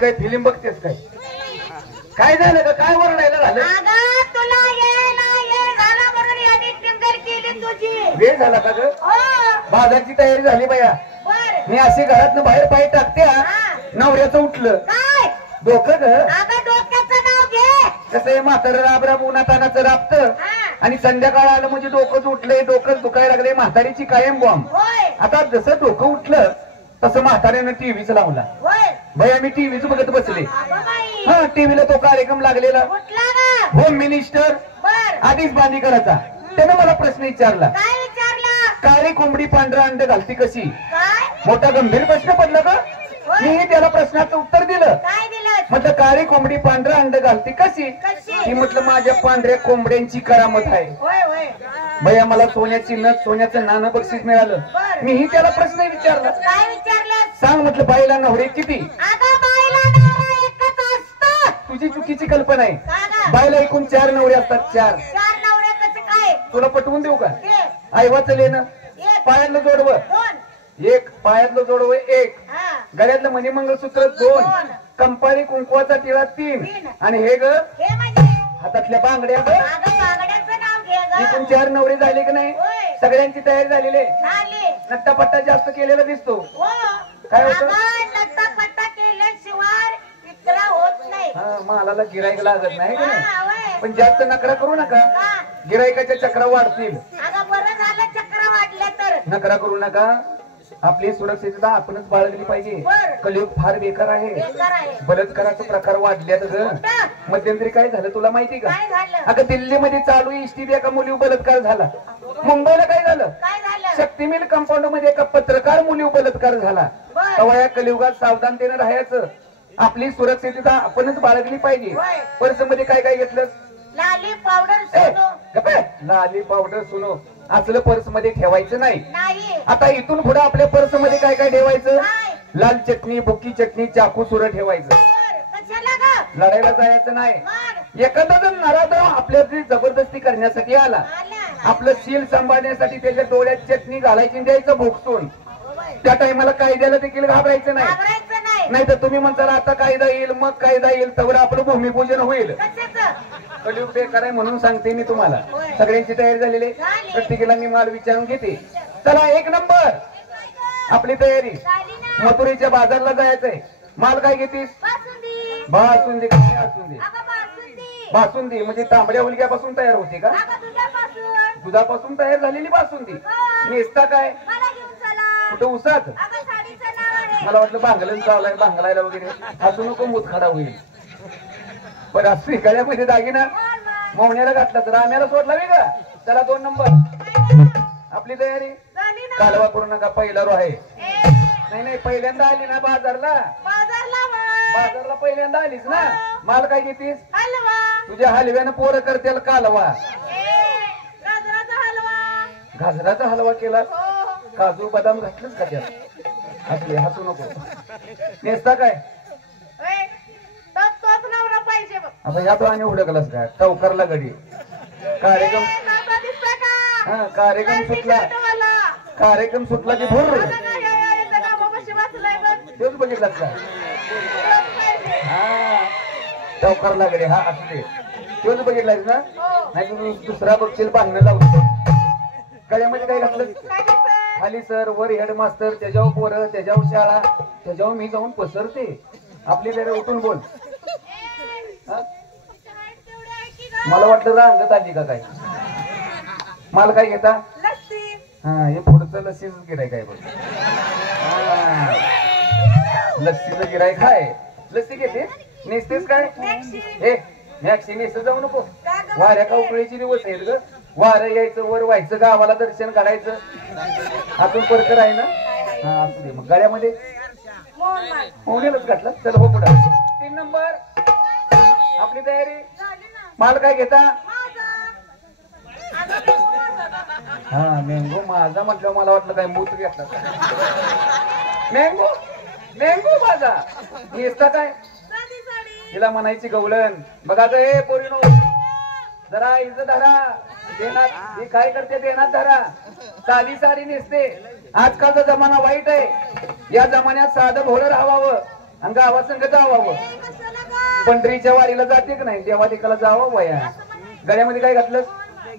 काय फिल्म बघतेस काय? काय झालं का? काय वरडायला झालं? तुला झाला म्हणून यांनी टिंगल केली तुझी. वेळ झाला का ग? बाजारची तयारी झाली बाया. मी अशी घरातनं बाहेर पाय टाकते नवऱ्याचं उठलं काय डोकं ग. डोक्याचं नाव घे. कसं आहे म्हातारं राबराब उन्हातानाचं राबतं आणि संध्याकाळ आलं म्हणजे डोकंच उठलंय, डोकंच दुखायला लागले. म्हातारीची कायम बॉम्ब. आता जसं डोकं उठलं तसं म्हाताऱ्यानं टीव्हीच लावला. भैया मी टीव्हीच बघत बसले. हा टीव्हीला तो कार्यक्रम लागलेला होम मिनिस्टर आधीच बांधीकराचा. त्यानं मला प्रश्न विचारला, काळी कोंबडी पांढरा अंड घालती कशी? मोठा गंभीर प्रश्न पडला का? मी त्याला प्रश्नाचं उत्तर दिलं. म्हटलं काळी कोंबडी पांढरा अंड घालती कशी? ती म्हटलं माझ्या पांढऱ्या कोंबड्यांची करामत आहे. भैया मला सोन्याची नथ सोन्याचं नाणं बक्षीस मिळालं. मीही त्याला प्रश्न विचारला, सांग म्हटलं बाईला नवरे किती? तुझी चुकीची कल्पना आहे. बाईला एकूण 4 नवरे असतात. 4 तुला पटवून देऊ का? आईवाचं लेणं, पायातलं जोडवं 1, पायातलं जोडवं 1, गळ्यातलं मणिमंगळसूत्र 2, कंपाळी कुंकवाचा टिळा 3 आणि हे ग हातातल्या बांगड्या एकूण 4 नवरे झाले की नाही? सगळ्यांची तयारी झालेली आहे. नट्टापट्टा जास्त केलेला दिसतो. काय होतं? मालाला गिराईक लागत नाही का नाही? पण जास्त नकरा करू नका, गिराईकाच्या चक्रा वाढतील. नकरा करू नका. आपली सुरक्षितता आपणच बाळगली पाहिजे. कलियुग फार बेकार आहे. बलात्काराचा प्रकार वाढल्यात ग. मध्यंतरी काय झालं तुला माहिती का? अगं दिल्लीमध्ये चालू इष्टीत एका मुलीवर बलात्कार झाला. मुंबईला काय झालं? शक्ती मिल कंपाऊंड मध्ये एका पत्रकार मुलीवर बलात्कार झाला. तेव्हा या कलियुगात सावधानतेने राहायचं. आपली सुरक्षितता आपणच बाळगली पाहिजे. पर्स मध्ये काय काय घेतलं? लाली पावडर सुनो असलं पर्स मध्ये ठेवायचं नाही. आता इथून पुढे आपल्या पर्स मध्ये काय काय ठेवायचं? लाल चटणी, बुकी चटणी, चाकू सुर ठेवायचं. लढायला जायचं नाही. एखादा जर नराधम आपल्याची जबरदस्ती करण्यासाठी आला, आपलं शील सांभाळण्यासाठी त्याच्या डोळ्यात चटणी घालायची द्यायचं भोगसून, त्या टायमाला कायद्याला देखील घाबरायचं नाही तर तुम्ही म्हणताल आता कायदा येईल मग कायदा येईल तर आपलं भूमिपूजन होईल. कलियुग बेकार आहे म्हणून सांगते मी तुम्हाला. सगळ्यांची तयारी झालेली आहे. प्रत्येकाला मी माल विचारून घेते. चला 1 नंबर आपली तयारी. मथुरेच्या बाजारला जायचंय. माल काय घेतीस? बासुंदी. काय बासुंदी? बासुंदी म्हणजे तांबड्या हुलग्यापासून तयार होते का? दुधापासून तयार झालेली बासुंदी. नेसता काय? कुठं उसात? मला वाटलं भांगलन चावलाय भांगलायला वगैरे. असू नको मुतखडा होईल. पण असं गळ्यामध्ये दागिना मोहण्याला घातला तर आम्हाला सोडला वेगळा. चला 2 नंबर आपली तयारी. कालवा करू नका. पहिला रो आहे. नाही पहिल्यांदा आली ना बाजारला पहिल्यांदा आलीस ना. माल काय घेतीस? तुझ्या हलव्यानं पोरं करतील कालवा. गाजराचा हलवा केला. काजू बदाम घातलंच का त्यात? असले हसू नको. नेसता काय? आता या तो आणि उडकलास काय? टवकारला गडी. कार्यक्रम सुटला की भुर तेच बघितलास का? हा टवकारला गडी. हा असले तेच बघितलास ना? नाही दुसरा बघशील बांधणं लावतो. गळ्यामध्ये काय घातलं? खाली सर वर हेडमास्टर, त्याच्यावर पोरं, त्याच्यावर शाळा, त्याच्यावर मी जाऊन पसरते. आपली जरा उठून बोल. मला वाटलं रांगत आली का काय? माल काय घेता? हा हे पुढचं लस्सीच गिरायक आहे बघ. लस्सीचं गिरायक आहे. लस्सी घेते. नेसतेस काय? हे मॅक्सी नेसत जाऊ नको. वाऱ्या का उकळीचे दिवस आहेत ग. वारं यायचं वर व्हायचं गावाला दर्शन काढायचं. आतून परकर आहे ना? हा असू दे. मग गळ्यामध्ये मोहनेलाच घातलं. चल हो पुढे. 3 नंबर आपली तयारी. माल काय घेता? हा मँगो माझा म्हटलं मला वाटलं काय मूत घेतला. मँगो माझा. नेसता काय? तिला म्हणायची गवळण. बघा हे पोरीनो जरा इज्जत धरा. देण्यात हे काय करते? देण्यात धरा. साधी साडी नेसते. आजकालचा जमाना वाईट आहे. या जमान्यात साधं भोळं राहावं. आणि गावासंग जावावं. कशाला ग? पंढरीच्या वारीला जाते की नाही, देवा देखाला जावं वया. गळ्यामध्ये काय घातलं?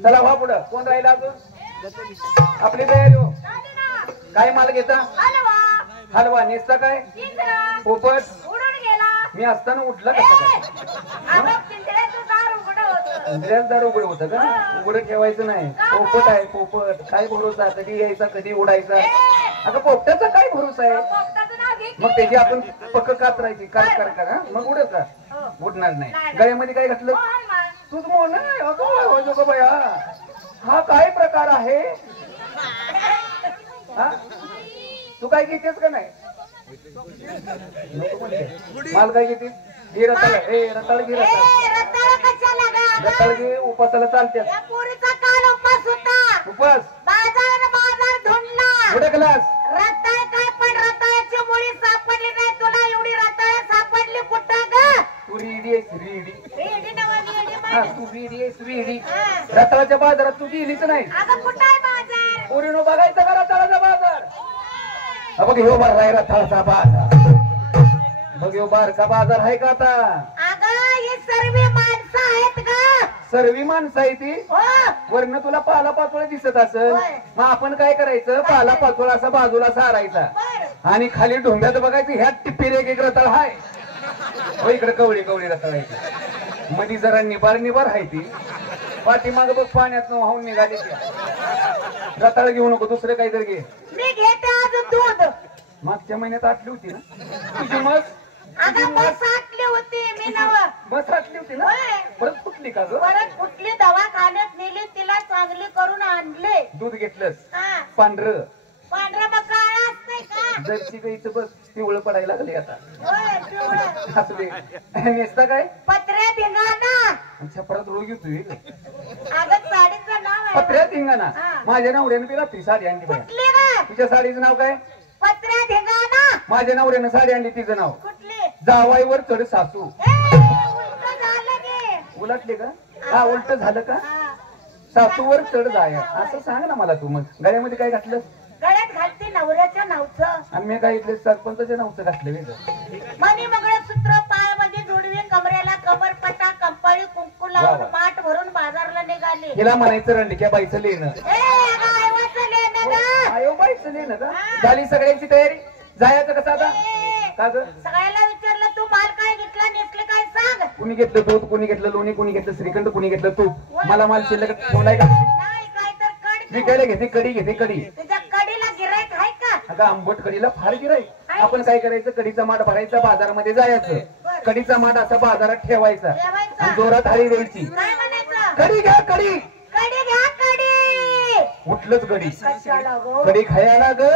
चला व्हा पुढं. कोण राहिला अजून? आपली तयारी हो. झाली ना? काय माल घेता? हलवा, हलवा. नेसता काय? पिंजरा, पोपट. उडून गेला. मी असताना उठलं ए, कसं काय? अगं पिंजऱ्याचं दार उघडं होतं. इंद्रियाचं उघड होतं का? उघड ठेवायचं नाही. पोपट आहे पोपट. काय भरोसा, कधी यायचा कधी उडायचा. आता पोपटाचा काय भरोसा आहे? पोपटाचं नाव घे की. मग त्याची आपण पक्क कातरायची काय का मग उडत का? हो. उडणार नाही. नाही. गळ्यामध्ये काय घातलं? मोहन मान. तूच मोन अगो बया. हा काय प्रकार आहे? हा? तू काय घेतेस का नाही? नको म्हणते. माल काय घेते? घे रताळ. ए रताळ घे. ए, रताळ रताळं कशाला ग? रताळ घे. उपासाला चालते. या पोरीचा काल उपास होता. उपास बाजार धुंडला. पुढे ग्लास. रताळ काय पण रताळाची मुळी सापडली नाही तुला. एवढी रताळ सापडली कुठं ग? तू रिडी आहेस रिडी. रेडी नवं रेडी हा मान. तू रिडी आहेस रिडी. हा. रताळाच्या बाजारात तू गेलीच नाही. अगं कुठं आहे बाजार? पोरीनो बघायचं का रताळाचा बाजार? हा बघ ह्यो बार रताळाचा बाजार. बघ ह्यो बारका बाजार आहे का आता? अगं ही सर्व माणसं आहेत ग. सर्वी माणसं आहे ती. हो. वरनं तुला पाला पाचोळा दिसत असेल. होय. मग आपण काय करायचं? पाला पाचोळा असा बाजूला सारायचा बर. आणि खाली ढोंब्यात बघायचं ह्यात टिप्पीर एक रताळ हाय. हो इकडे कवळी कवळी रताळ आहे. मध्ये जरा निबार निबार आहे ती. पाठीमाग बघ पाण्यात वाहून निघाली ती. रताळ घेऊ नको, दुसरं काहीतरी घे. मी घेते अजून दूध. मागच्या महिन्यात आटली होती ना तुझी मस? अगं बस आटली होती मी नव. बस आटली होती ना? होय. परत कुठली का ग? परत कुठली दवाखान्यात नेली तिला चांगली करून आणले. दूध घेतलंस हा. पांढरं. पांढरा मग काळा असतंय का? जर्सी गाईचं बस पिवळं पडायला लागले आता. होय पिवळं. असू दे. नेसता काय? पत्र्या धिंगाणा. अच्छा परत रोग येतोय. अगं साडीचं नाव आहे. पत्र्या धिंगाणा. हा. माझ्या नवऱ्यानं तिला ती साडी आणली बाई. कुठली ग? तुझ्या साडीचं नाव काय? पत्र्या धिंगाणा. माझ्या नवऱ्यानं साडी आणली, तिचं नाव कुठली? जावाईवर चढ सासू. ए, उलटं झालं गे. उलटले का? हा उलट झालं का? हा. सासूवर चढ जाय असं सांग ना मला तू. मग गळ्यामध्ये काय घातलं? गळ्यात घालते नवऱ्याच्या नावचं. आणि मी काय इथले सरपंचाच्या नावचं घातलं वेगळं. मनी मंगळसूत्र, पायामध्ये जोडवी, कमरेला कमरपट्टा, कंपाळी, कुंकू लावून वा. माठ भरून बाजारला निघाले. हिला म्हणायचं रणडिक्या बाईचं लेणं. ए, गायवाचं लेणं ग. आयो बाईचं लेणं का? हा. झाली सगळ्यांची तयारी? जायचं कसं आता? ए, का ग? सगळ्याला विचारलं तू माल काय घेतला नेसले काय सांग. कुणी घेतलं दूध, कुणी घेतलं लोणी, कुणी घेतलं श्रीखंड, कुणी घेतलं तूप. मला माल शिल्लक ठेवलाय का? नाही काय तर कड. विकायला घेते कडी, घेते कडी. तुझ्या कडीला गिराईक आहे का? आता आंबट कडीला फार गिराई. आपण काय करायचं? कडीचा माठ भरायचा, बाजारामध्ये जायचं. कडीचा माठ असा बाजारात ठेवायचा ठेवायचा. आणि जोरात हारी द्यायची. काय म्हणायचं? कडी घ्या कडी. कडी घ्या कडी. उठलंच कडी. कशाला गो? कडी खायला ग.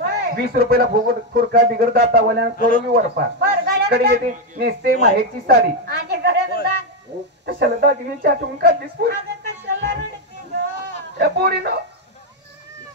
होय. 20 रुपयाला फुकट खुरका बिगर दातावाल्या करोमी वरपा. बर गळ्यात कडी घेते, नेसते माहेरची साडी. आणि गळ्यात दाग. कशाला दागिने चाटून काढलीस पोरी? अगं कशाला रडते ग? ए पोरीनो,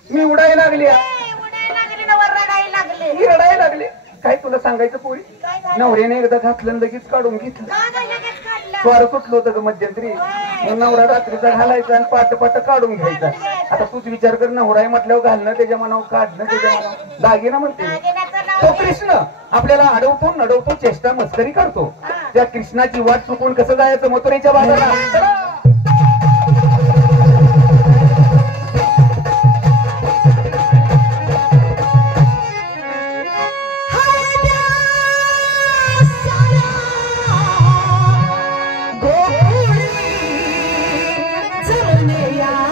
मी उडायला लागली. ए, उडायला लागली ना वर रडायला लागले. मी रडायला लागले. काय तुला सांगायचं पोरी? काय झालं? नवऱ्याने एकदा घातलं आणि लगेच काढून घेतलं. का गं लगेच काढलं? स्वार सुटलं होतं ग मध्यंतरी. मग नवरा रात्रीचा घालायचा आणि पाट पाट काढून घ्यायचा. आता तूच विचार कर, नवरा आहे म्हटल्यावर घालणं त्याच्या मनावर, काढणं त्याच्या मनावर. दागिना म्हणते दागिन्याचं नाव तो घे. कृष्ण आपल्याला अडवतो नडवतो, चेष्टा मस्करी करतो. हा. त्या कृष्णाची वाट चुकून कसं जायचं मथुरेच्या बाजाराला? चला. Yeah.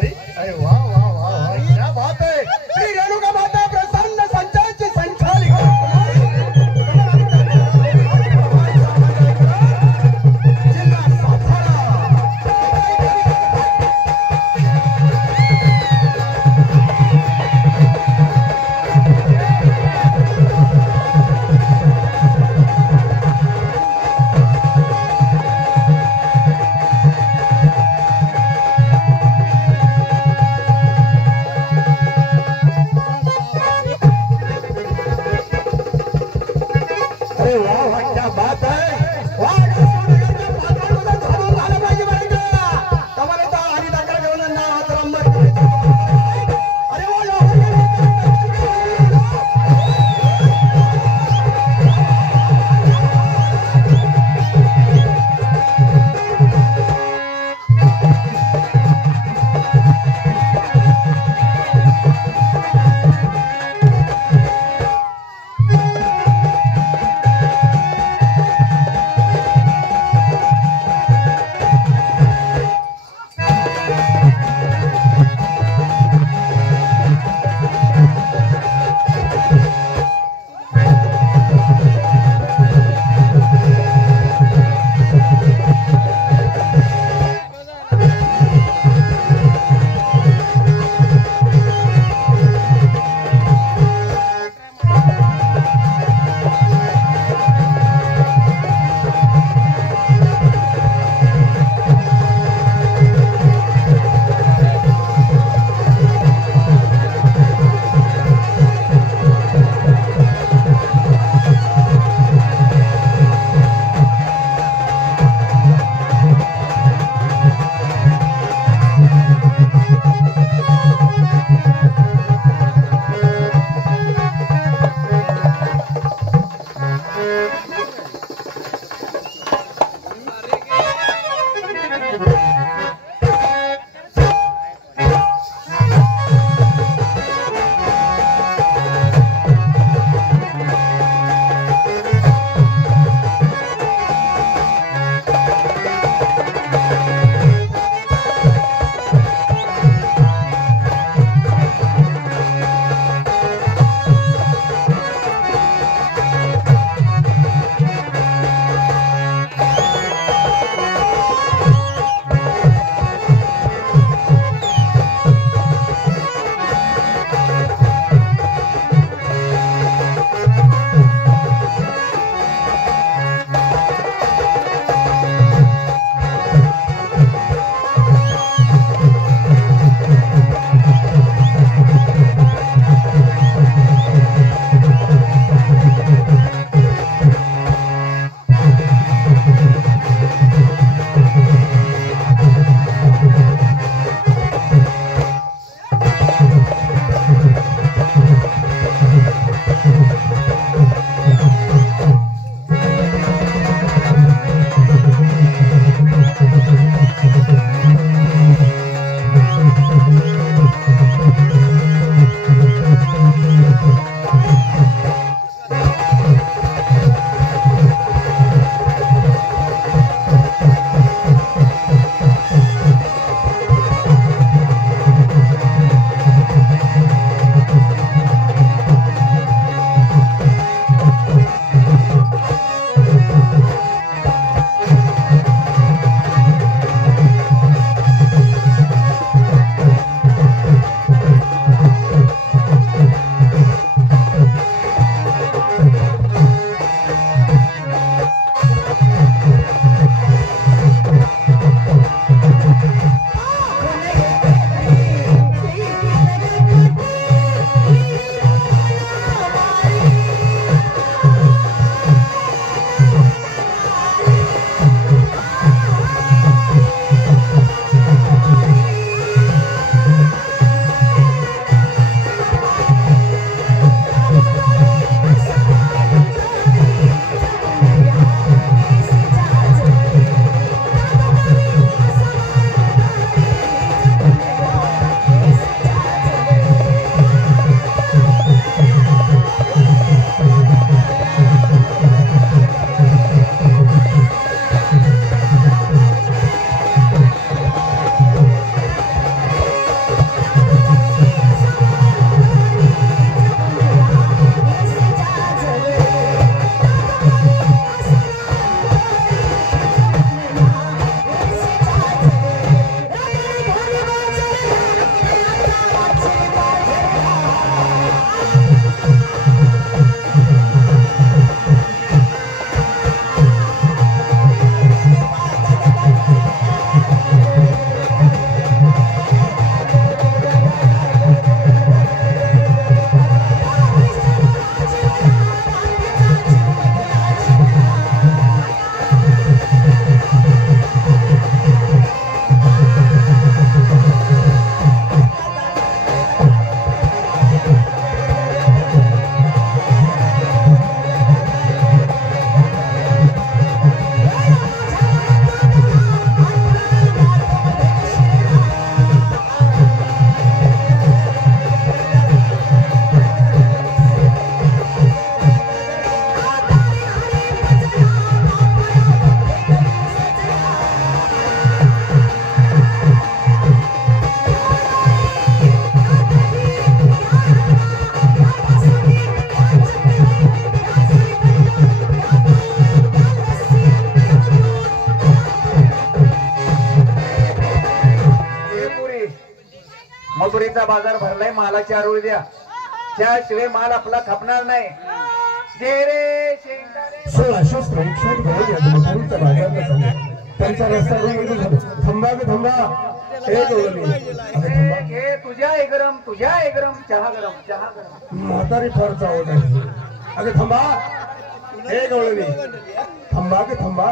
अरे अरे वा वा वा वा क्या बात है श्री रेणुका माता प्रसन्न संचाची संचालिका जिल्हा सातारा मथुरेचा बाजार भरलाय, मालाची आरोळी द्या, त्याशिवाय माल आपला खपणार नाही. दे रे शेंगारे. 1661 मध्ये या मथुरेचा बाजारला चालला. त्यांचा रस्ता रोड झाला. थांबा ग थांबा. हे गवळणी अगं थांबा. घे तुझ्या आहे गरम, तुझ्या आहे गरम, चहा गरम, चहा गरम. म्हातारी फार चावत आहे. अगं थांबा. हे गवळणी थांबा ग थांबा.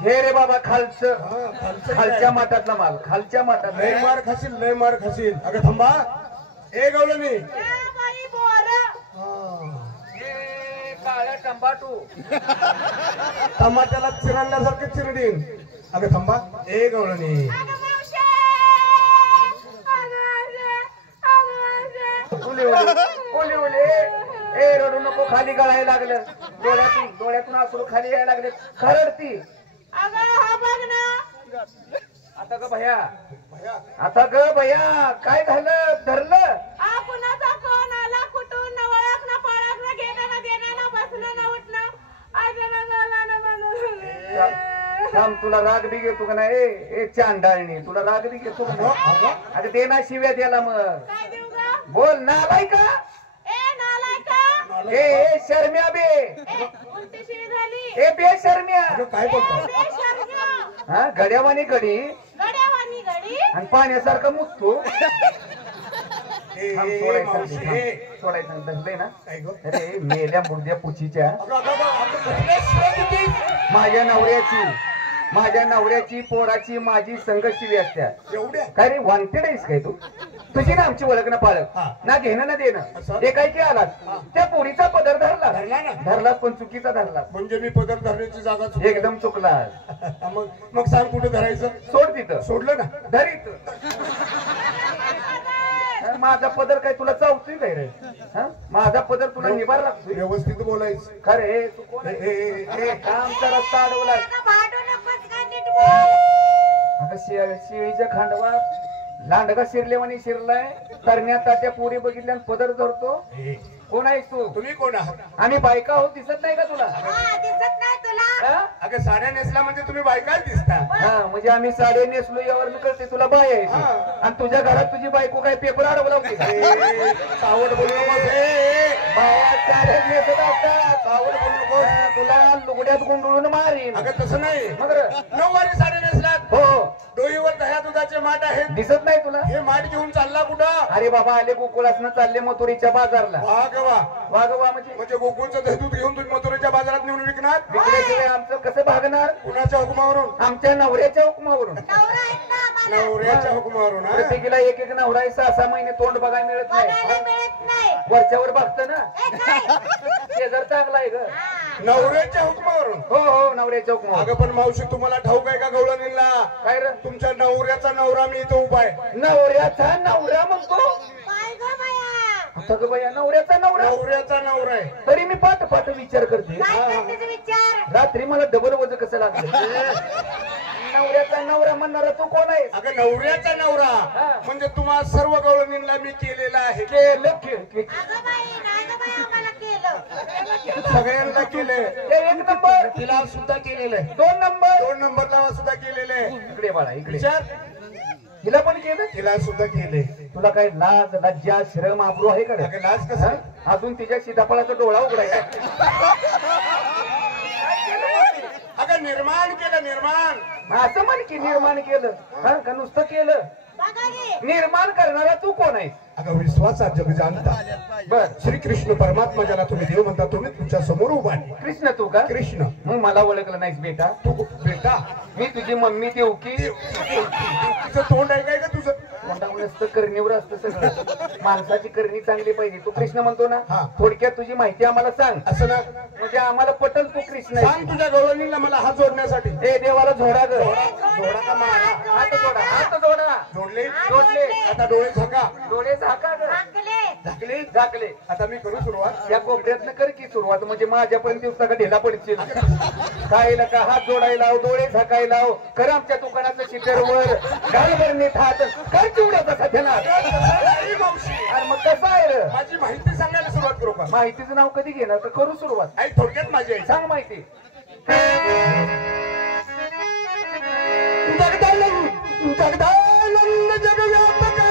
हे रे बाबा खालचं, हा, खालचं खालच्या माठातला माल, खालच्या माठात. लय मार खाशील, लय मार खाशील. अगं थांबा. हे गवळणी काळ्या टंबाटू टमाट्याला चिरण्यासारखं चिरडीन. अगं थांबा. हे गवळणी उले उले उले. ए रडू नको, खाली गळायला लागलं. डोळ्यातून असून खाली यायला लागले. खरडती. आता ग भया, आता ग भया, काय झालं? धरलं थांब, तुला राग बी घेतो का नाही? ए चांडाळणी, तुला राग बी घेतो का नाही? अगं दे ना शिव्या द्याला. मग बोल नालाय का? ए शर्म्या बे, ए बे शर्म्या. काय बोलतो? हा गड्यावानी गडी आणि पाण्यासारखं मुसतो. सोडायचं धरलंय ना. अरे मेल्या मुर्द्या पुचीच्या, माझ्या नवऱ्याची पोराची माझी संघर्षी असत्या. एवढ्या काय रे वॉन्टेड आहेस काय तू? तुझी ना आमची ओळख ना पाळख ना, घेणं ना देणं. ते काय की आलात त्या पोरीचा पदर धरला, धरलास पण चुकीचा धरला. म्हणजे मी पदर धरण्याची जागा एकदम चुकला. मग सांग कुठे धरायचं? सोड तिथं. सोडलं ना. धरीत. माझा पदर काय तुला चावतोय काय रे? माझा पदर तुला निभार लागतोय. व्यवस्थित बोलायचं. खरे तू कोण आहे? आमचा रस्ता अडवला. आता शिळीच्या खांडवात लांडगा शिरलेवानी शिरलाय. तरण्या तात्या पोरी बघितल्या पदर धरतो. कोण आहेस तू? तुम्ही कोण आहात? आम्ही बायका आहोत, दिसत नाही का तुला? अगं साड्या नेसला म्हणजे तुम्ही बायकाच दिसता. हा म्हणजे आम्ही साडे नेसलो यावर कळते तुला बाय आहे. आणि तुझ्या घरात तुझी बायको काय पेपर अडवला होती का? सावड बोलू नको. बाया साड्या नेसत असतात. सावड बोलू नको. तुला लुगड्यात गुंडळून मारीन. अगं तसं नाही. मग नऊवारी साड्या नेसलात. हो. डोईवर दह्या दुधाचे माठ आहेत. दिसत नाही तुला? हे माठ घेऊन चालला कुठं? अरे बाबा आले गोकुळासनं चालले मथुरेच्या बाजारला. वागवा वागवा म्हणजे गोकुळचं दही दूध घेऊन तुम्ही मथुरेच्या बाजारात नेऊन विकणार? विकल्याशिवाय आमचं कसं भागणार? कुणाच्या हुकुमावरून? आमच्या नवऱ्याच्या हुकुमावरून. नवऱ्याच्या हुकुमावरून. प्रत्येकीला एक एक नवरा 6-6 महिने तोंड बघायला मिळत नाही. वरच्यावर बघतं ना. शेजार चांगला आहे ग. नवऱ्याच्या हुकुमावरून. हो हो नवऱ्याच्या हुकुमावर. अगं पण मावशी तुम्हाला ठाऊक आहे का गवळणीला? काय रे? तुमच्या नवऱ्याचा नवरा मी इथं उभा आहे. नवऱ्याचा नवरा म्हणतो? आता ग बाया नवऱ्याचा नवरा. नवऱ्याचा नवरा आहे. तरी मी पाठ पाठ विचार करते. रात्री मला डबल वजन कसं लागलं? नवऱ्याचा नवरा म्हणणारा तू कोण आहे? अगं नवऱ्याचा नवरा म्हणजे तुम्हा सर्व गवळणींना मी केलेला आहे. सगळ्यांना केले. 1 नंबर. तिला सुद्धा केलेलं आहे. 2 नंबर. 2 नंबरला सुद्धा केलेलं आहे. इकडे बाळा इकडे. विचार. तिला पण केलं? तिला सुद्धा केले. तुला काय लाज लज्जा शरम आबरू आहे का? अगं लाज कसं? अजून तिच्या सीताफळाचा डोळा उघडायचा. अगं निर्माण केलं. निर्माण असं म्हण की निर्माण केलं. हा का नुसतं केलं? निर्माण करणारा तू कोण आहे? अगं विश्वासा जग जाणता. बर श्रीकृष्ण परमात्मा ज्याला तुम्ही देव म्हणता तुम्ही तुमच्या समोर उभा आहे. कृष्ण तू का? कृष्ण. मग मला ओळखलं नाहीस बेटा? तू बेटा मी तुझी मम्मी देऊ की? तुझं तोंड आहे काय का तुझं? तोंडावर असतं करणीवर असतं सगळं. माणसाची करणी चांगली पाहिजे. तू कृष्ण म्हणतो ना. थोडक्यात तुझी माहिती आम्हाला सांग. असं ना म्हणजे आम्हाला पटल तू कृष्ण आहे. सांग तुझ्या गवळणीला मला हात जोडण्यासाठी. हे देवाला झोडा ग. जोडा का मारा? हात जोडा. हात जोडा. जोडले. जोडले. आता डोळे झाका. डोळे झाका ग. झाकले. झाकले. आता मी करू सुरुवात. या कोपऱ्यातनं कर की सुरुवात. म्हणजे माझ्यापर्यंत दिवसा का ढिला पडशील. खायला का हात जोडायला लाव, डोळे झाकायला लाव. कर आमच्या दुकानाचं शिटरवर घालभरणीत हात कर चिवड्याचा खात्याला. अरे मग कसं आहे रे? माझी माहिती सांगायला सुरुवात करू का? माहितीचं नाव कधी घेणार? तर करू सुरुवात. आई थोडक्यात माझी आई सांग माहिती. जगदाला जगदानंद जगव्यापका.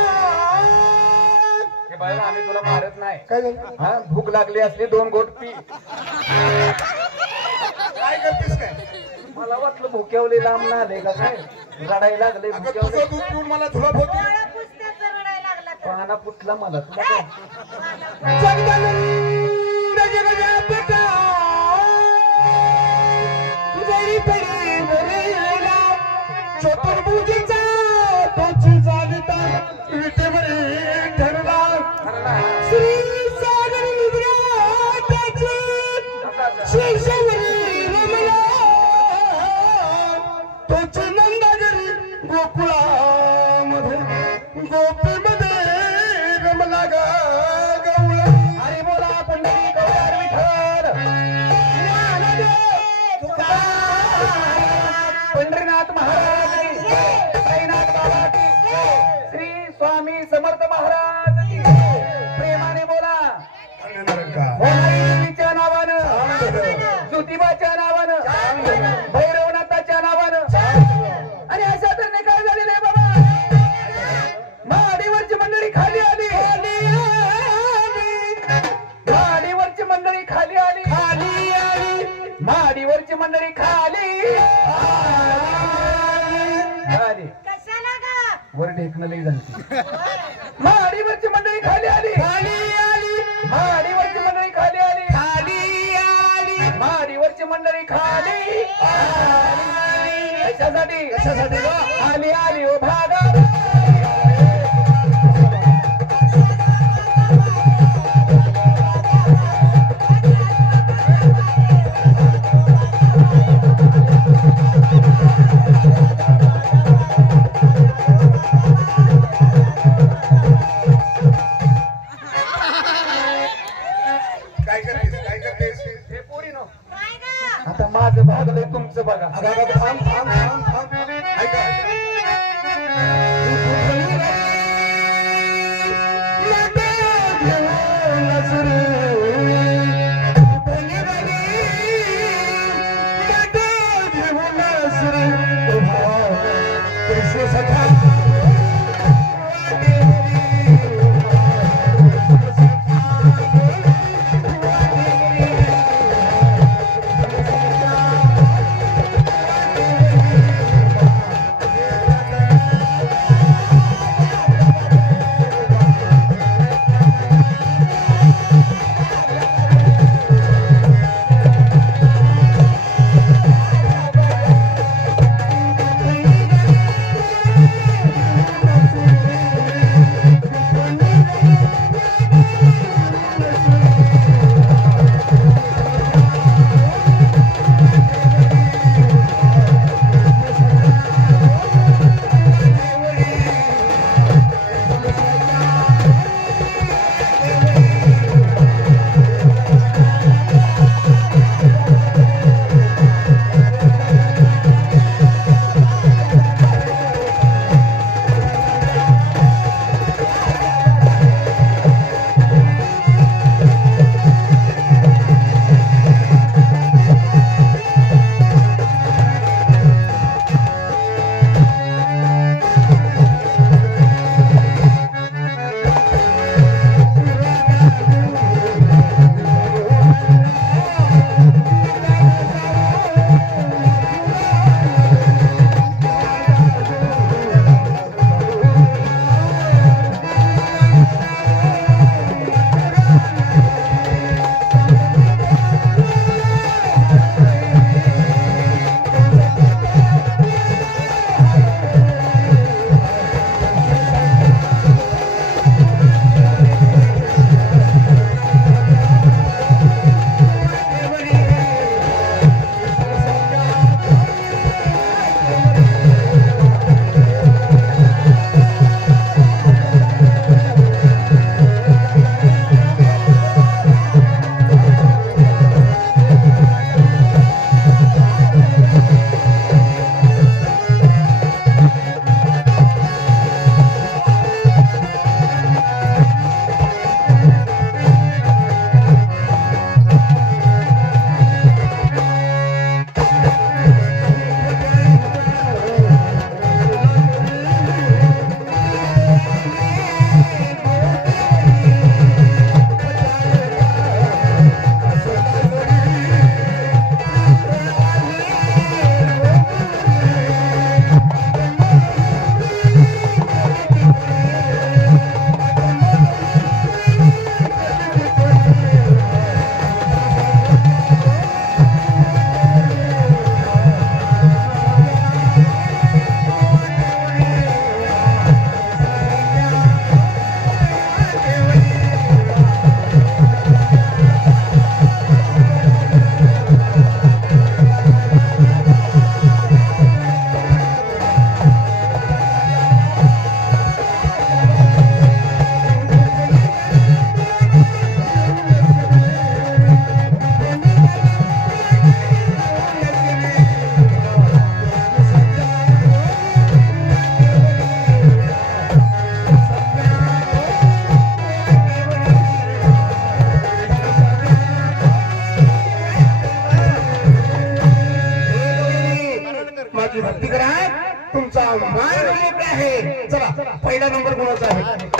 हे बाळा आम्ही तुला मारत नाही. काय झालं? हा भूक लागली असली 2 घोट पी. काय करतेस काय? मला वाटलं भुक्यावले लांब ना आले का काय रडायला लागले अगं भुक्यावले. तुझं दूध पिऊन मला झुलाप होती. डोळा पुसण्याचा रडायला लागला तर. पाना फुटला मला तुला काय? जगदानंद जगव्यापका. जरी परी वरेला चतुर्भुजेचा तोची जागता विटेवरी ठरला. श्री सागर निद्राताची शेषवरी रमला. तोची नंदागिरी गोकुळामध्ये गोपीमध्ये रमला गा गवळा. हरी बोला पंढरी गवळ्यार विठ्ठल. पंढरीनाथ महाराज की, साईनाथ बाबा की, श्री स्वामी समर्थ महाराज की. प्रेमाने बोला. देवीच्या नावानं, ज्योतिबाच्या नावानं, भैरवनाथाच्या नावानं. आणि अशा तऱ्हेने काय झालेलं आहे बाबा? महादेवाची मंडळी खाली आली. महादेवाची मंडळी खाली आली. महादेवाची मंडळी खाली आली. कशाला ग? वर ढेकणं लई झाली. महादेवाची मंडळी खाली आली. महादेवाची मंडळी खाली आली. महादेवाची मंडळी खाली कशासाठी आली आली ओ भागा. काय करतेस? हे पोरी नो काय ग? आता माझं भागलंय तुमचं बघा. अगं थांब. ऐका. मान मोकळे आहे. चला पहिला नंबर कोणाचा आहे?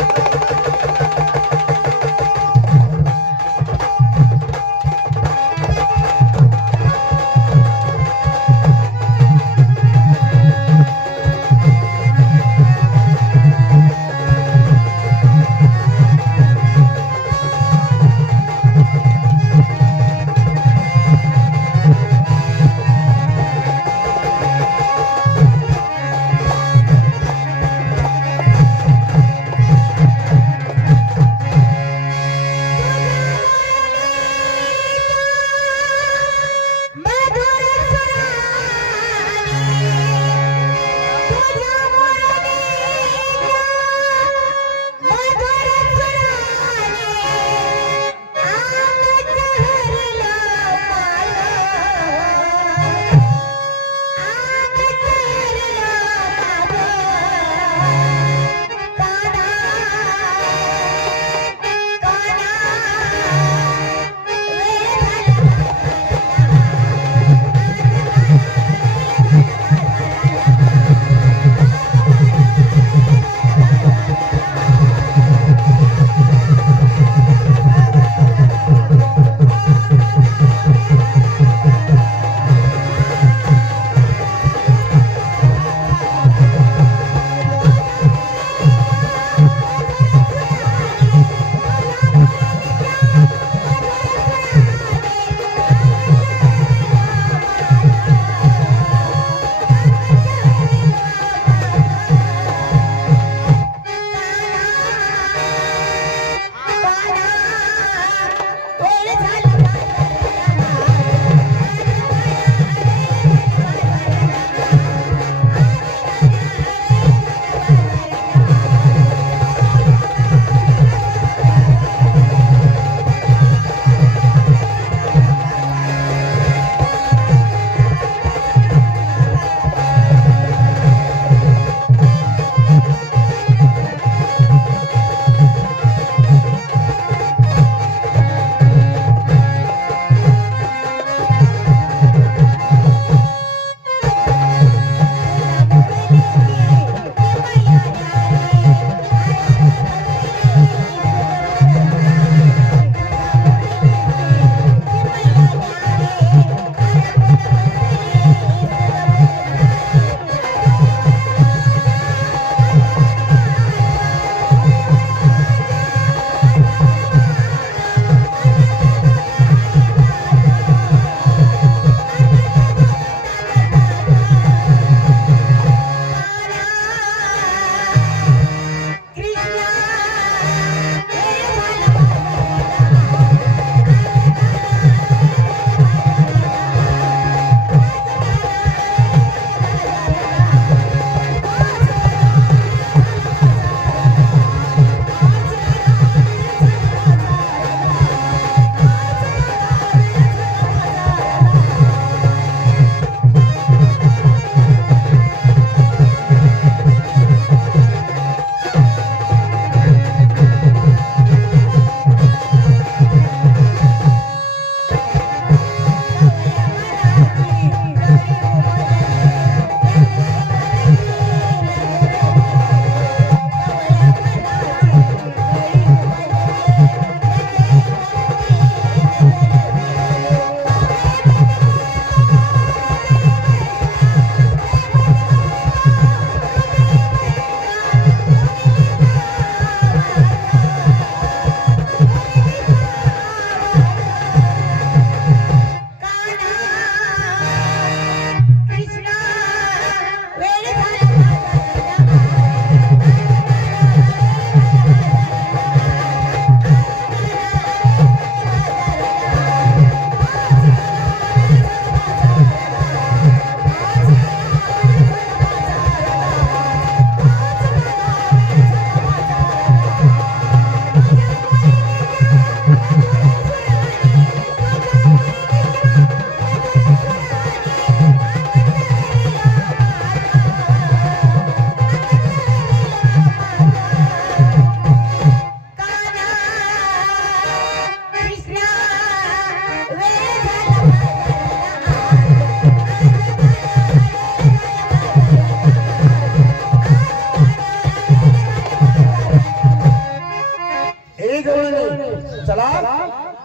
चला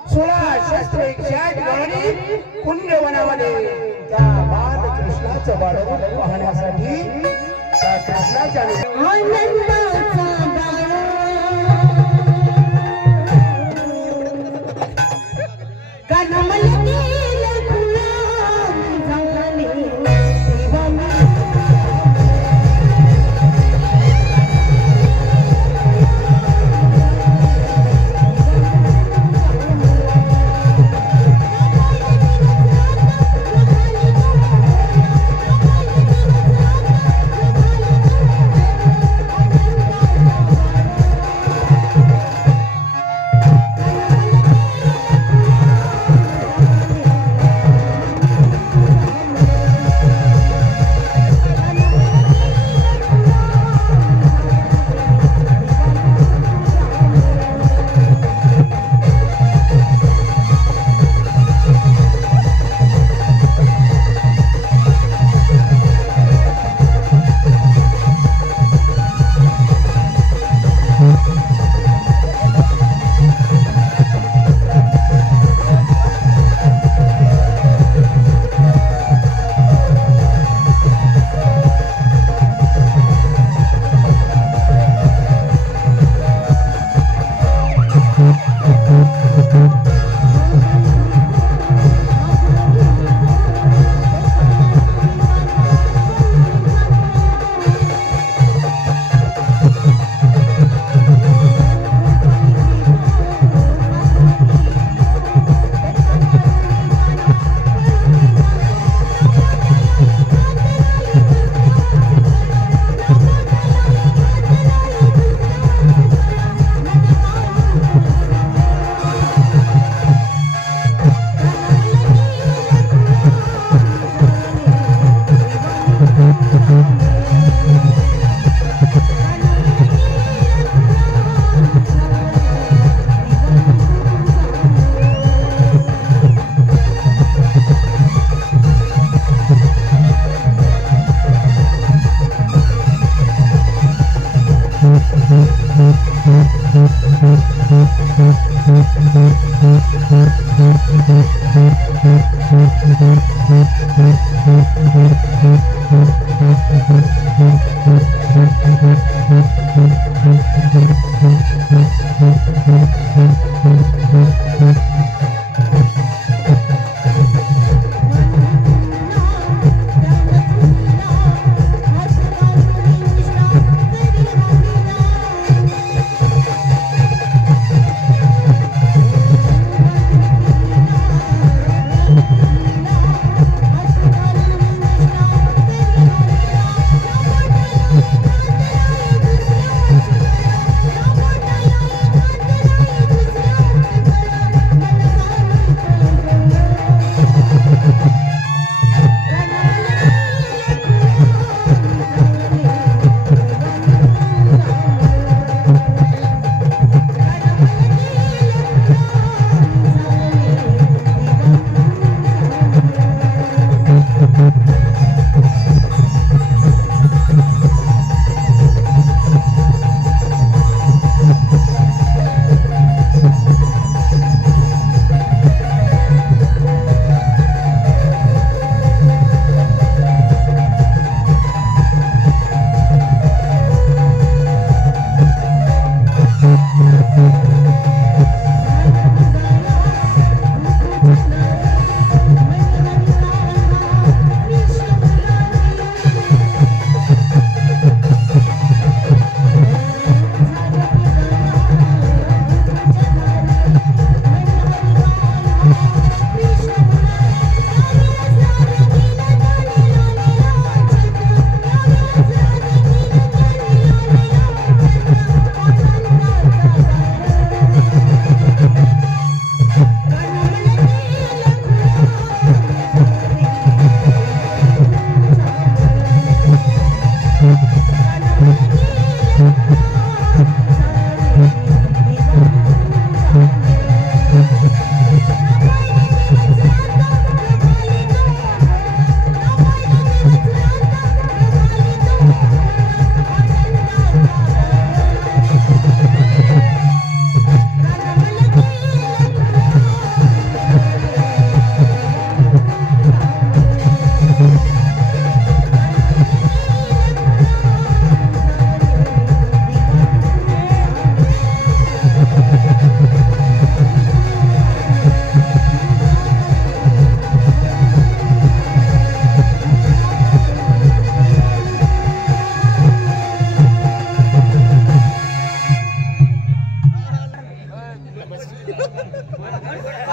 1661 गाणी कुंजवनामध्ये त्या बालकृष्णाचं बालरूप पाहण्यासाठी त्या कृष्णाच्या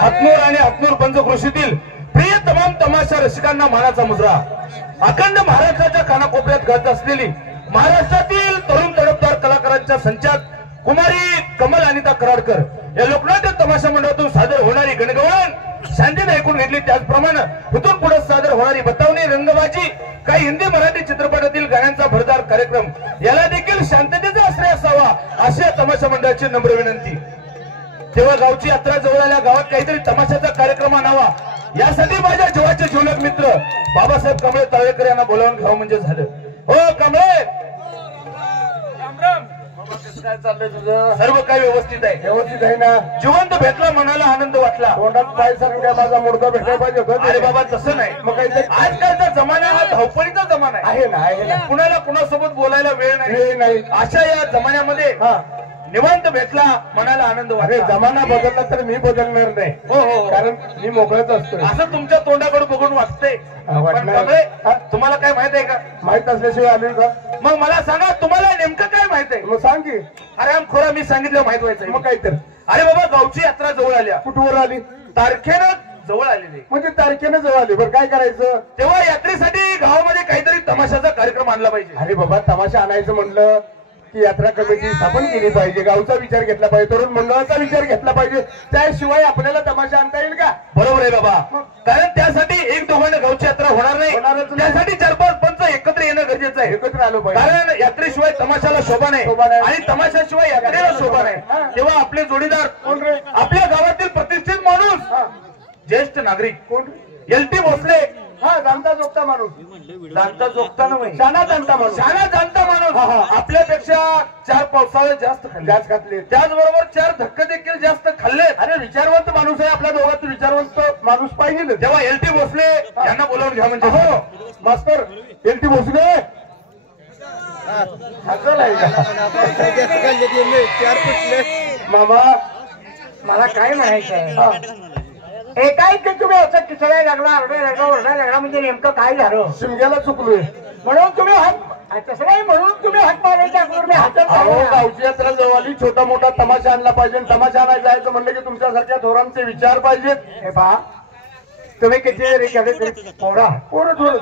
हातनूर आणि हातनूर पंचकृषीतील प्रिय तमाम तमाशा रसिकांना मानाचा मुद्रा. अखंड महाराष्ट्राच्या कानाकोपऱ्यात घडत असलेली महाराष्ट्रातील तरुण तडफदार कलाकारांच्या संचात कुमारी कमल अनिता कराडकर या लोकनाट्य तमाशा मंडळातून सादर होणारी गणगवळण शांतीने ऐकून घेतली. त्याचप्रमाणे इथून पुढे सादर होणारी बतावणी, रंगबाजी, काही हिंदी मराठी चित्रपटातील गाण्यांचा भरदार कार्यक्रम याला देखील शांततेचा आश्रय असावा अशी या तमाशा मंडळाची नम्र विनंती. तेव्हा गावची यात्रा जवळ आल्या, गावात काहीतरी तमाशाचा कार्यक्रम आणावा यासाठी माझ्या जीवाचे जीवलक मित्र बाबासाहेब कांबळे तळेकर यांना बोलावून घ्यावं म्हणजे झालं. हो कांबळे, काय चाललंय तुझं? सर्व काही व्यवस्थित आहे. व्यवस्थित आहे ना? जिवंत भेटला, मनाला आनंद वाटला. तोंडात पाय सारून काय माझा मुर्दा भेटायला पाहिजे होता? अरे बाबा तसं नाही. मग काहीतरी आजकालचा जमाना हा धावपळीचा जमाना आहे. आहे ना, आहे ना. कुणाला कुणासोबत बोलायला वेळ नाही. वेळ नाही. अशा या जमान्यामध्ये हा, निवांत भेटला, मनाला आनंद अरे वाटला. जमाना बदलला तर मी बदलणार नाही. हो हो, कारण मी मोकळच असतो. असं तुमच्या तोंडाकडे बघून वाटतंय. पण वाटणार. कांबळे, हा? तुम्हाला काय माहित आहे का? माहित असल्याशिवाय आली का? मग मला सांगा, तुम्हाला नेमकं काय माहित आहे? मग सांग की. अरे खोरा मी सांगितलं माहित व्हायचं. मग काय तर. अरे बाबा, गावची यात्रा जवळ आल्या, कुठवर आली? तारखेनं जवळ आलेली. म्हणजे तारखेनं जवळ आली. बरं काय करायचं? तेव्हा यात्रेसाठी गावामध्ये काहीतरी तमाशाचा कार्यक्रम आणला पाहिजे. अरे बाबा, तमाशा आणायचं म्हणलं की यात्रा कमिटी स्थापन केली पाहिजे, गावचा विचार घेतला पाहिजे, तरुण मंडळाचा विचार घेतला पाहिजे. त्याशिवाय आपल्याला तमाशा आणता येईल का? बरोबर आहे बाबा. कारण त्यासाठी एक दोघांना गावची यात्रा होणार नाही. होणारच नाही. त्यासाठी 4-5 पंच एकत्र येणं गरजेचं आहे. एकत्र आलो पाहिजे. कारण यात्रेशिवाय तमाशाला शोभा नाही शोभा नाही. आणि तमाशाशिवाय यात्रेला शोभा नाही. हा. तेव्हा आपले जोडीदार कोण रे? आपल्या गावातील प्रतिष्ठित माणूस, हा, ज्येष्ठ नागरिक कोण? LT भोसले. हा, जाणता जोगता माणूस. जाणता जोगता नव्हे, शाना जाणता माणूस. शाळा जाणता हा, माणूस. हा. आपल्यापेक्षा 4 पावसाळे जास्त खाल्ले, गॅस घातले. त्याचबरोबर 4 धक्के देखील जास्त खाल्ले. अरे विचारवंत माणूस आहे. आपल्या दोघात विचारवंत माणूस पाहिजे. तेव्हा LT भोसले यांना बोलावून घ्या म्हणजे. हो मास्तर, LT भोसले हसल आहे का? मामा, मला काय म्हणायचं आहे? हा, एकाएक तुम्ही असं किचडायला लागला, आरडायला लागला, ओरडायला लागला, म्हणजे नेमकं काय झालं? शिमग्याला चुकलोय. म्हणून तुम्ही हात, तसं नाही, म्हणून तुम्ही हात मारायच्या अगोदर मी हातात अहो, मारला. गावची यात्रा जवळ आली, छोटा मोठा तमाशा आणला पाहिजे. तमाशा आणायला जायचं म्हणलं की तुमच्यासारख्या थोरांचे विचार पाहिजेत. हे पहा, तुम्ही किती पोरा पोरं थोडं.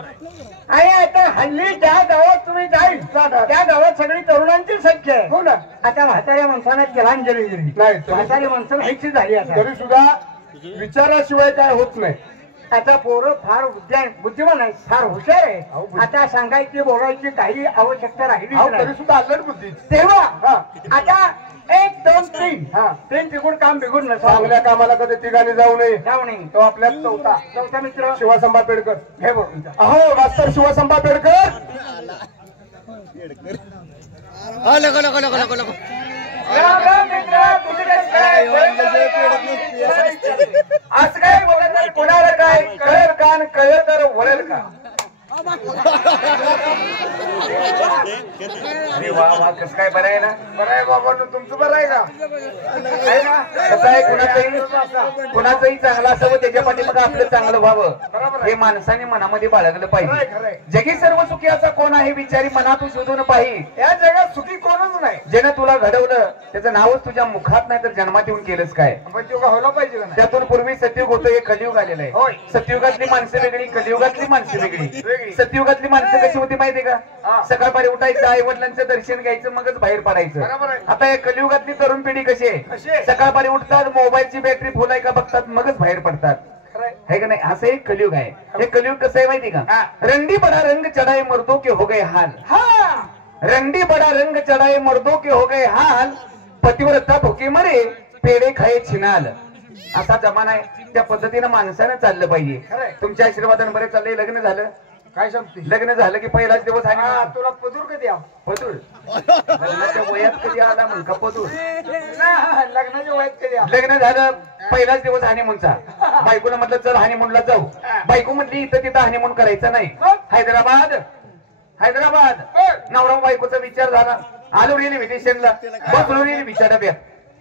आणि आता हल्ली ज्या गावात तुम्ही जाईल त्या गावात सगळी तरुणांची संख्या आहे. हो ना? आता म्हाताऱ्या माणसांना जलांजली दिली. नाही, म्हातारी माणसं व्हायची झाली आता. तरी सुद्धा विचाराशिवाय काय होत नाही. आता पोरं फार बुद्धिमान आहे, फार हुशार आहे. अहो, आता सांगायची बोलायची काही आवश्यकता राहिली अहो, नाही. तरी सुद्धा अल्लड बुद्धी. तेव्हा हा, आता 1, 2, 3 हा. 3 तिकडून काम बिघून चांगल्या कामाला कधी ठिकाणी जाऊ नये. जाऊ नये. तो आपल्यात चौथा मित्र शिवासंबा पेडकर. हे बोलून जा. अहो मास्तर शिवासंबा पेडकर. राम राम मित्र, कुठे काय? आज काय बोलत नाही, कोणाला काय कळेल का न कळेल तर वळेल का? अरे वा वा, कसं काय बरं आहे ना? बरं आहे बाबा, तुमचं बरं आहे का? आहे ना? कसं आहे, कुणाचंही चांगलं असावं, त्याच्या पाठीमागे आपलं चांगलं व्हावं हे माणसाने मनामध्ये बाळगलं पाहिजे. खरंय. जगी सर्व सुखी असा कोण आहे विचारी मनातून शोधून पाहि. या जगात सुखी कोणच नाही. ज्यानं तुला घडवलं त्याचं नावच तुझ्या मुखात नाही तर जन्मात येऊन केलंच काय? पण तो व्हायला पाहिजे का नाही? त्यातून पूर्वी सतयुग होतं, हे कलियुग आलेलं होय. आहे. सतयुगातली माणसं वेगळी, कलियुगातली माणसं वेगळी. सतयुगातली माणसं कशी होती माहितीये का? सकाळपारी उठायचं, आई वडिलांचं दर्शन घ्यायचं, मगच बाहेर पडायचं. बरोबर आहे. आता या कलियुगातली तरुण पिढी कशी कशी आहे? आहे? सकाळपारी उठतात, मोबाईलची बॅटरी फुल आहे का बघतात, मगच बाहेर पडतात. खरंय. है का नाही? असं एक कलियुग आहे. हे कलियुग कसं आहे माहिती का? रंडी बडा रंग चढाई मर्दों के हो गए हाल. रंडी बडा रंग चढाई मर्दों के हो गए हाल, पतिव्रता भुके मरे पेढे खाये छिनाल. असा जमाना आहे. त्या पद्धतीनं माणसानं चाललं पाहिजे. खरंय. तुमच्या आशीर्वादाने बरे चाललंय. लग्न झालं, काय सांगते? लग्न झालं की पहिलाच दिवस आणि हा, तुला पदूर कधी आव? पदूर लग्नाच्या वयात कधी आला म्हणून का पदूर? ना, लग्नाच्या वयात कधी आव? लग्न झालं पहिलाच दिवस हनीमूनचा. बायकोला म्हटलं चल हनीमूनला जाऊ. बायको म्हटली इथं तिथं हनीमून करायचं नाही, हैदराबाद हैदराबाद. नवरा बायकोचा विचार झाला. आलो रेल्वे स्टेशनला, बसलो रेल्वेच्या डब्यात,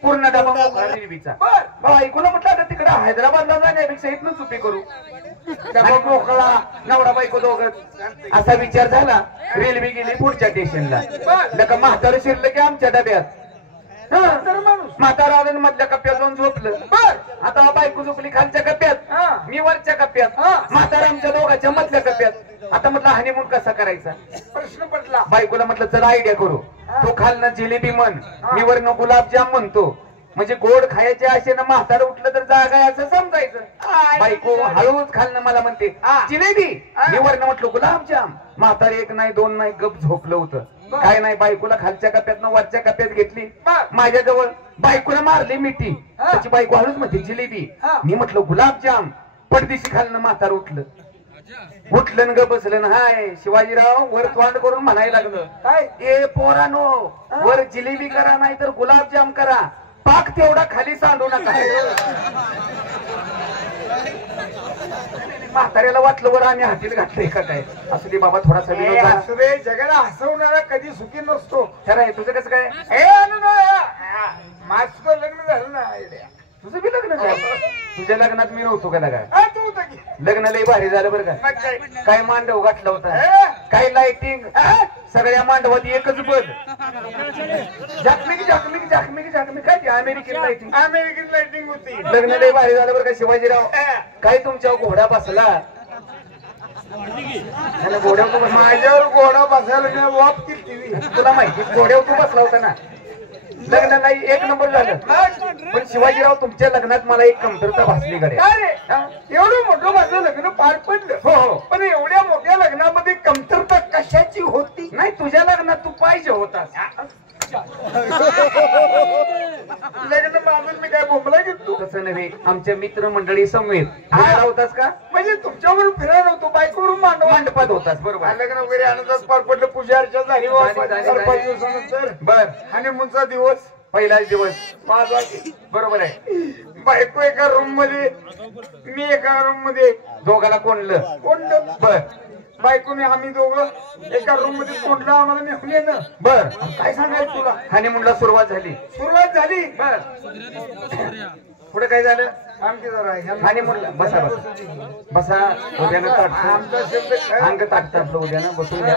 पूर्ण डबा मोकळा रेल्वेचा. बायकोला म्हटलं आता तिकडे हैदराबादला जाण्यापेक्षा इथनं चुपी करू. डबा मोकळा, नवरा बायको दोघं. असा विचार झाला. रेल्वे गेली पुढच्या स्टेशनला. लका म्हातारं शिरलं की आमच्या डब्यात. तर माणूस म्हातारा आलं मधल्या कप्प्यात जाऊन झोपलं. बर आता बायको झोपली खालच्या कप्प्यात, हा. मी वरच्या कप्प्यात, म्हातारा आमच्या दोघांच्या मधल्या कप्प्यात. आता म्हटलं हनीमून कसा करायचा प्रश्न पडला. बायकोला म्हटलं चला आयडिया करू. तो खालनं जिलेबी म्हण, मी वरनं गुलाबजाम म्हणतो, म्हणजे गोड खायचे आशेनं म्हातारा उठलं तर जागा आहे असं समजायचं. बायको हळूच खालनं मला म्हणते जिलेबी, मी वरनं म्हटलं गुलाबजाम. म्हातारे एक नाही दोन नाही गप झोपलं होतं. काय नाही बायकोला खालच्या कप्प्यात वरच्या कप्प्यात घेतली माझ्याजवळ. बायकोला मारली मिठी. त्याची बायको हळूच म्हणते जिलेबी, मी म्हटलं गुलाबजाम. पडदिशी खालनं म्हातार उठलं. उठलं न ग बसलं. हाय शिवाजीराव वर तोंड करून म्हणायला लागलं काय ए पोरानो, वर जिलेबी करा नाही तर गुलाबजाम करा, पाक तेवढा खाली सांडू नका. म्हाताऱ्याला वाटलं वर आम्ही हातील घातलंय का काय. असू दे बाबा थोडासा विनोद झाला. असू दे, जगाला हसवणारा कधी सुखी नसतो. खरं आहे तुझं कसं काय. माझं सुद्धा लग्न झालं ना. तुझं बी लग्न झालं. तुझ्या लग्नात मी नव्हतो का लगा. तू होता की लग्न लय भारी झालं बरं का. मग काय? काय मांडव घातला होता, काय लाइटिंग, सगळ्या मांडवात एकच बल. झाकमिकी झाकमिकी झाकमिकी झाकमिकी काय ती अमेरिकन लाइटिंग. अमेरिकन लाइटिंग होती. लग्न लय भारी झालं बरं का शिवाजीराव. काय तुमच्या घोडा बसला. घोड्यावर माझ्यावर घोडा बसायला वॉक केली. तुला माहिती घोड्यावर तू बसला होता ना. लग्न नाही एक नंबर झालं. पण शिवाजीराव तुमच्या लग्नात मला एक कमतरता भासली कडे. एवढं मोठं माझं लग्न पार पडलं. हो हो. पण एवढ्या मोठ्या लग्नामध्ये कमतरता कशाची होती. नाही तुझ्या लग्नात तू पाहिजे होतास. लग्न मागून मी काय बोंबला घेतो. तसं नव्हे, आमच्या मित्र मंडळी समेत होतास का. म्हणजे तुमच्यावर फिरायला होतो, बायकोवरून मंडपात होतास. बरोबर. लग्न वगैरे आनंदात पार पडलं. पूजा अर्चा झाली. झाली. दिवसानंतर बर हनीमूनचा दिवस पहिलाच दिवस माझा. बरोबर आहे. बायको एका रूम मध्ये, मी एका रूम मध्ये. दोघाला कोणलं. कोणलं. बर. बायकोने आम्ही दोघं एका रूम मध्ये कोणलं आम्हाला नेऊन येणं. बर. काय सांगायचं तुला. हनीमूनला सुरुवात झाली. सुरुवात झाली. बर. पुढे काय झालं. आमची जरा हनीमूनला बसा बसा बसा. उद्यानं ताट आमचा शब्द अंग ताट ताटलं उद्यानं बसून द्या.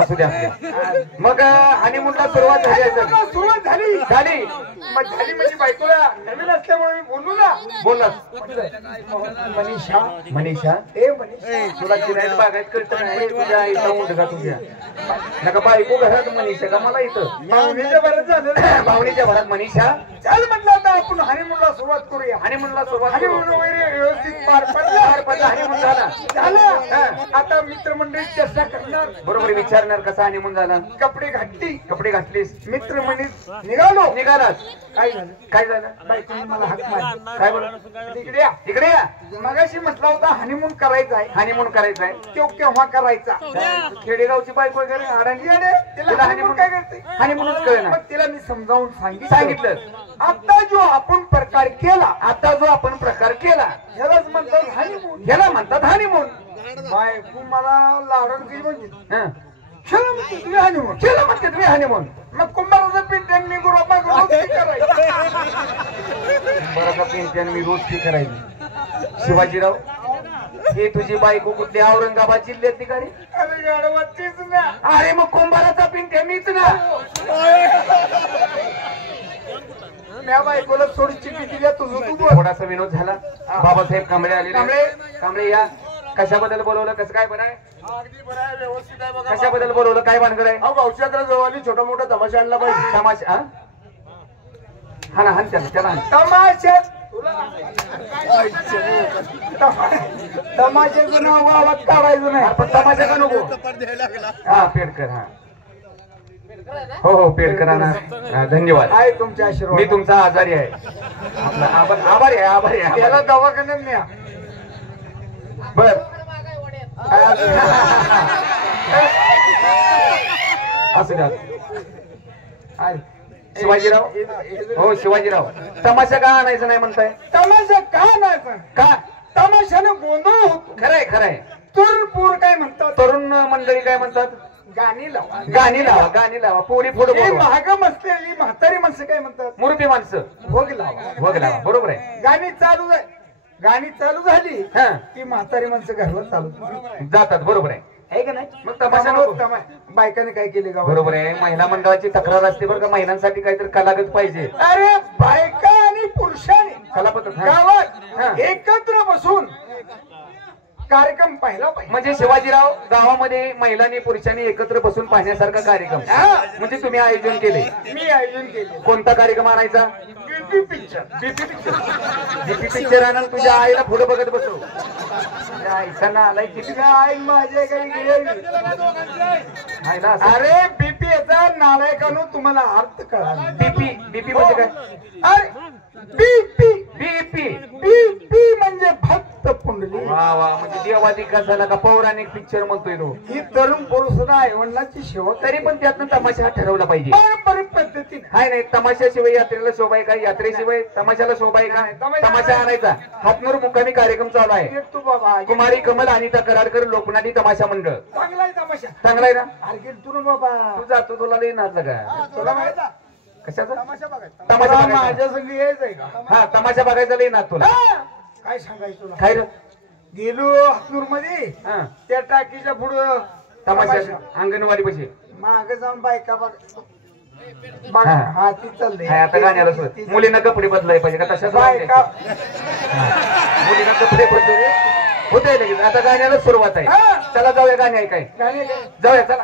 असू द्या. मग हनीमूनला सुरुवात झाली. सुरुवात झाली. झाली. मग झाली म्हणजे बायकोला नवीन असल्यामुळे मी बोलू ना. बोललास. मनीषा. मनीषा. ए मनीषा. तुला गिरायक बागायत कळतं नाही. तुझ्या इथं उंडगा तुझ्या नका बायको घरात मनीषा का मला इथं भावनेच्या भरात झालं. भावनेच्या भरात मनीषा. चाल म्हटलं आता आपण हनीमूनला सुरुवात करूया. हनीमूनला सुरुवात. हनीमून वगैरे व्यवस्थित पार पडला. हनीमून झाला. झालं. आता मित्रमंडळी चर्चा करणार. बरोबर विचारणार कसा हनीमून झाला. कपडे घातली. कपडे घातलीस. मित्रमंडळीत निघालो. निघालास. काय झालं. काय झालं. बायकोने मला हाक मारली. काय बोल. इकडे या. इकडे या. मगाशी म्हटला होता हनीमून करायचा आहे. हनीमून करायचंय. तो केव्हा करायचा. खेडेगावची बायको वगैरे अडाणी तिला हनीमून काय करते. हनीमूनच कळलं. मग तिला मी समजावून सांगितलं. आता जो आपण प्रकार केला, आता जो आपण प्रकार केला ह्यालाच म्हणतात हनीमून. याला म्हणतात हनीमून. बायको मला लावून काही म्हणजे हं. चला म्हणते तुम्ही हनीमून. केलं म्हणते तुम्ही हनीमून. मग कुंभाराचं पिंट्यान मी गुरुबा करायचं. बरं का पेंट्यान मी रोज ती करायची. शिवाजीराव हे तुझी बायको कुठली औरंगाबाद जिल्ह्यातली का रे. अरे गाडवा तीच ना. अरे मग कुंभाराचा पिंट्या मीच ना. त्या बायकोला थोडी चिठी दिल्या तुझं तू बोल. थोडासा विनोद झाला. बाबासाहेब कांबळे आलेले. कांबळे. कांबळे या. कशाबद्दल बोलवलं. कसं काय बरं आहे. अगदी बरं आहे. व्यवस्थित आहे बघा. कशाबद्दल बोलवलं. काय भानगड आहे. अहो गावच्या जवळ आली. छोटा मोठा तमाशा आणला पाहिजे. तमाशा. हा ना हान त्याला हान. तमाशात तमाशाचं नाव गावात काढायचं नाही. पण तमाशा का नको. हा पेडकर. हा हो हो पेडकर. धन्यवाद. आहे तुमच्या आशीर्वाद. मी तुमचा आजारी आहे. आभारी आहे. आभारी आहे. त्याला दवाखान्यात न्या. बर. असं द्या. शिवाजीराव. हो शिवाजीराव. तमाशा का आणायचं नाही म्हणताय. तमाशा का नाही पण. का. तमाशाने गोंधळ होतो. खरंय खरंय. तरुण पोर काय म्हणतात. तरुण मंडळी काय म्हणतात. गाणी लावा. गाणी लावा. गाणी लावा. पोरी पुढे हे बोलवा. महाग मसलेली म्हातारी माणसं काय म्हणतात. मुरबी माणसं. भोग लावा. वग लावा. बरोबर आहे. गाणी चालू आहे. गाणी चालू झाली हा की म्हातारी माणसं घरवर चालू जातात. बरोबर आहे. आहे का नाही. मग तमाशा नको. बायकाने काय केले गावात? बरोबर आहे, महिला मंडळाची तक्रार असते बरं का, महिलांसाठी काहीतरी कलागत पाहिजे. अरे बायका आणि पुरुषांनी कलापथक हा. गावात हा. एकत्र बसून कार्यक्रम पाहिला पाहिजे. म्हणजे शिवाजीराव गावामध्ये महिलांनी पुरुषांनी एकत्र बसून पाहण्यासारखा कार्यक्रम हा. म्हणजे तुम्ही आयोजन केले. मी आयोजन केले. कोणता कार्यक्रम आणायचा? BP picture. BP picture. BP picture आणून तुझ्या आईला पुढे बघत बसव. तुझ्या आईचा आलाय किती आई माझ्या काही गेली. आईला असं- अरे बीपी याचा नालायकानो तुम्हाला अर्थ कळा. बीपी बीपी म्हणजे काय? अरे बीपी बीपी बीपी म्हणजे भक्त पुंडली. वा वा, म्हणजे देवाधिका झाला का पौराणिक पिक्चर म्हणतोय तो. ही तरुण पुरुषांना आईवडिलांची सेवा तरी पण त्यातनं तमाशा ठरवला पाहिजे. पारंपरिक पद्धतीने. हाय नाही, तमाशाशिवाय यात्रेला शोभा आहे का? यात्रेशिवाय तमाशाला शोभा आहे का? तमाशा आणायचा. हातनूर मुक्कामी कार्यक्रम चालू आहे. तू बाबा कुमारी कमल अनिता कराडकर लोकनाटी तमाशा मंडळ. चांगला आहे तमाशा. चांगला आहे ना? अरे तू ना बाबा तू जातो, तुला लई नाच का? तुला माहिती कशाचा? तमाशा बघायचा. तमाशा बघायचा. माझ्या संग यायचंय का? हा, तमाशा बघायचा लई नाच तुला. हा. काय सांगायचं तुला? काय रे? गेलो हातनूर मध्ये हा, त्या टाकीच्या पुढं तमाशा अंगणवाडी पैसे. मागे जाऊन बायका बघ हा. हा ती चालली. हाय, आता गाण्याला सुरू. मुलींना कपडे बदलाय पाहिजे का? तशाच बायका मुलींना कपडे बदलले होते लगेच. आता गाण्याला सुरुवात आहे. हा. चला जाऊया गाणे ऐकाय. गाणे काय? जाऊया चला.